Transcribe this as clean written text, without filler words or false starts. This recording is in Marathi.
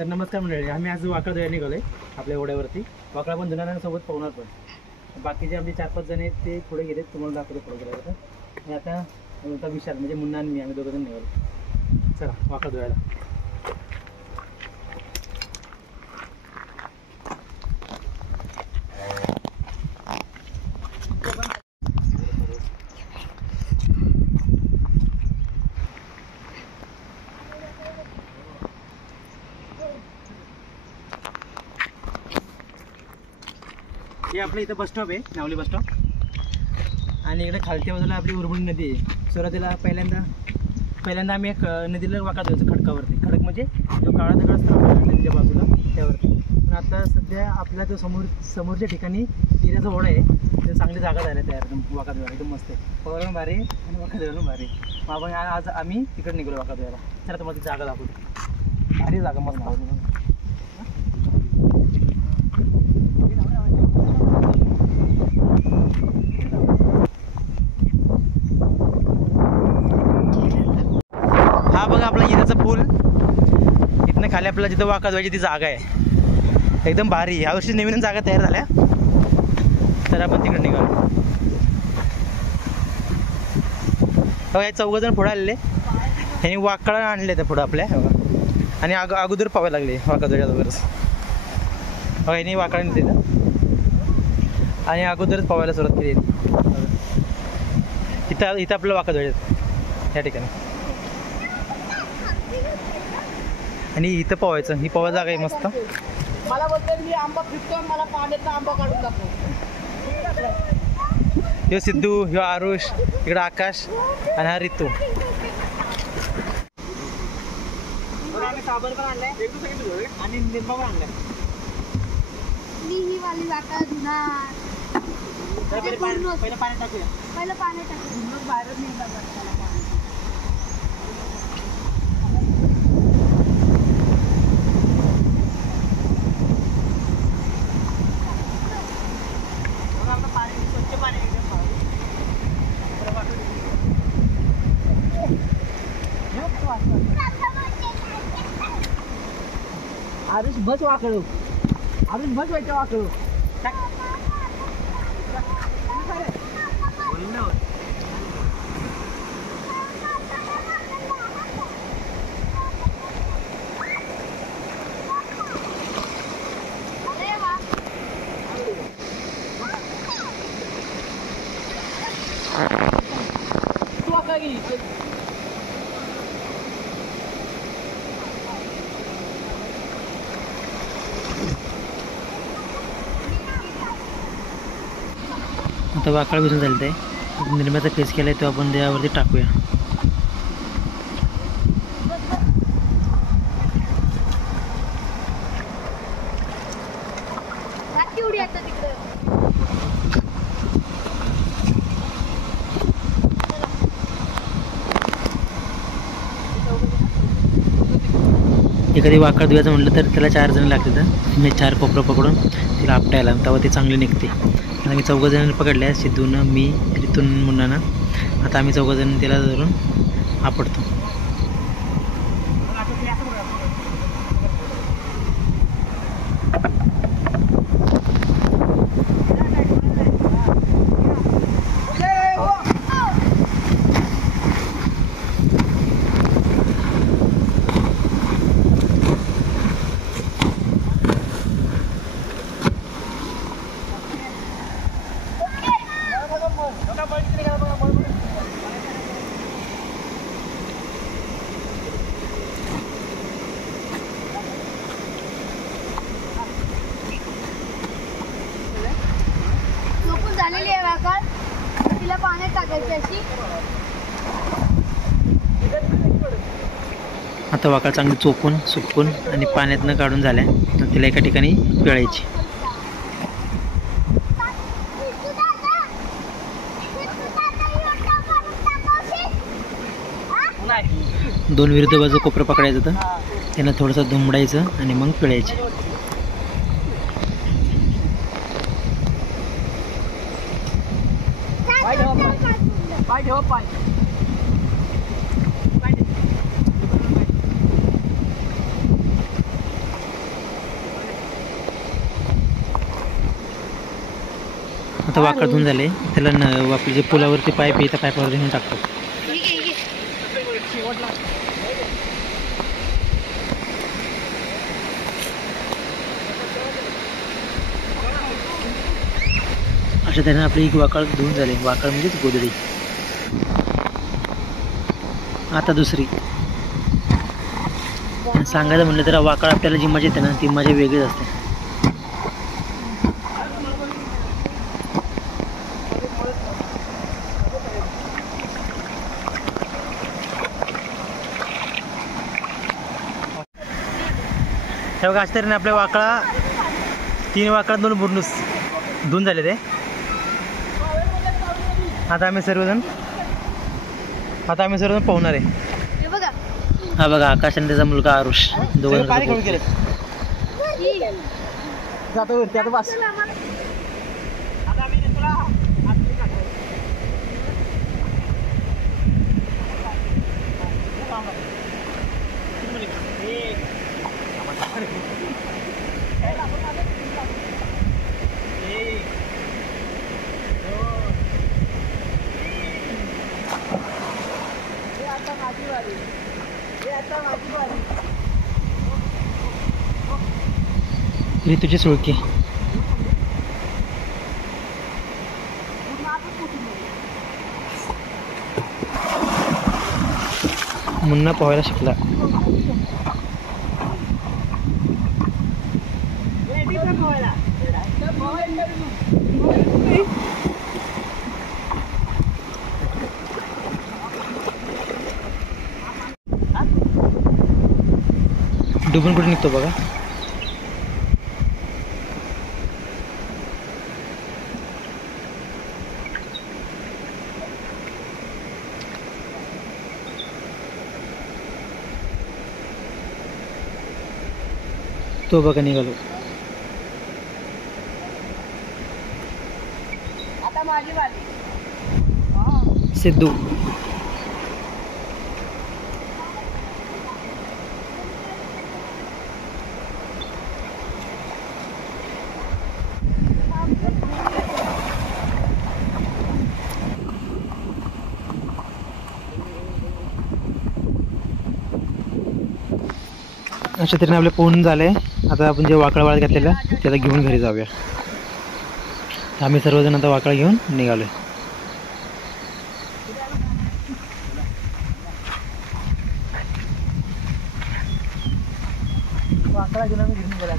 तर नमस्कार मंडळी, आम्ही आज वाकड धुवायला निघालोय आपल्या ओढ्यावरती. वाकडा पण धुणाऱ्यांसोबत पोहणार पण. बाकीचे आमचे 4-5 जण आहेत ते पुढे गेलेत, तुम्हाला दाखवतो पुढे गेल्यावर. आणि आता विशाल म्हणजे मुन्ना आणि मी, आम्ही दोघं जण निघालो. चला वाकड धुवायला. हे आपलं इथं बस स्टॉप आहे, नावली बस स्टॉप. आणि इकडे खालच्या बाजूला आपली उरबुणी नदी आहे. सुरुवातीला पहिल्यांदा आम्ही एक नदीला वाका धुवायचो खडकावरती. खडक म्हणजे जो काळा दगड असतो नदीच्या बाजूला त्यावरती. पण आता सध्या आपल्या तो समोरच्या ठिकाणी तिऱ्याचा ओढा आहे, ते चांगली जागा झाली तयार एकदम वाका धुवायला. एकदम मस्त आहे, पवायला भारी आणि वाका धुवायला भारी. मग आपण आज आम्ही तिकडे निघलो वाका धुवायला. चला तुम्हाला ती जागा दाखवतो. भारी जागा, मस्त नाव. हा बघा आपला हिऱ्याचा पूल. इथनं खाली आपल्याला जिथं वाका धुवायची ती जागा आहे, एकदम भारी. यावर्षी नवीन जागा तयार झाल्या, तर आपण तिकडे निघालो. बघा हे 4 जण पुढे आलेले, ह्यांनी वाकडा आणले त्या पुढं आपल्या. आणि अगोदर पावायला लागले वाका धुवायच्या अगोदरच. बघा ह्यांनी वाकडा नेते आणि अगोदरच पावायला सुरुवात केली. इथं आपलं वाका धुवायचं या ठिकाणी. आणि इथं पोहायचं, ही पोहा जागा आहे मस्त. मला बोलतो मी आंबा पिकतो, मला पाण्यातला आंबा काढून दाखव. ह्यो सिद्धू, ह्यो आरुष, इकडं आकाश आणि हा रितू. आम्ही साबण पण आणलाय आणि निंबा पण आणलाय. मी ही वाली वाका धुणार. पहिलं पाणी टाकूया. पहिलं पाणी टाकून मग बाहेरच निघतात. आरुष बस वाकडू, आरुष बस व्हायचं वाकडू. तू वाकडी आता वाकड भिजून झालं आहे. निर्म्याचा फेस केला आहे तो आपण त्यावरती टाकूया. उडी आता तिकडे. एखादी वाकड धुवायचं म्हटलं तर त्याला 4 जण लागतात. मी 4 कोपरं पकडून तिला आपटायला, तेव्हा ती चांगली निघते. आता मी 4 जण पकडल्या, सिद्धूनं, मी, रितून, मुन्नानं. आता आम्ही 4 जण त्याला धरून आपटतो. झालेली आहे वाकड, तिला पाण्यात टाकायची अशी. आता वाकड चांगली चोपून सुकून आणि पाण्यातनं काढून झाल्या, तर तिला एका ठिकाणी पिळायची. दोन विरुद्ध बाजू कोपरं पकडायचं, तर त्यांना थोडंसं दुमडायचं आणि मग पिळायची. पाय ठेवा पाय. आता वाकड धुवून झाले, त्याला आपले जे पुलावरती पाईप आहे त्या पाईपावर घेऊन टाकतो. अशा त्याने आपली एक वाकड धुवून झाले. वाकड म्हणजेच गोदडी. आता दुसरी सांगायचं म्हटलं तर वाकड आपल्याला जी मजा येते ना ती मजा वेगळीच असते. हे बघा अशा तऱ्हेने आपल्या वाकडा 3 वाकडा 2 बुरनूस धुवून झाले ते. आता आम्ही सर्वजण पोहणार आहे. हे बघा. हा बघा आकाश आणि त्याचा मुलगा आरुष दोघं पाणी घेऊन गेले जातो वरती आता बस. आता आम्ही तुला आतमध्ये टाकतो. ऋतूची सुळकी. मुन्ना पोहायला शिकला. डुबून कुठे निघतो बघा. तो बघा निघालो. आता माझी वाली. सिद्धू. अशा तऱ्हेने आपले पोहून झाले. आता आपण जे वाकडा वाळत घातलेलं त्याला घेऊन घरी जाऊया. आम्ही सर्वजण आता वाकडा घेऊन निघालोय. वाकडा घेऊन आम्ही घेऊन गेला.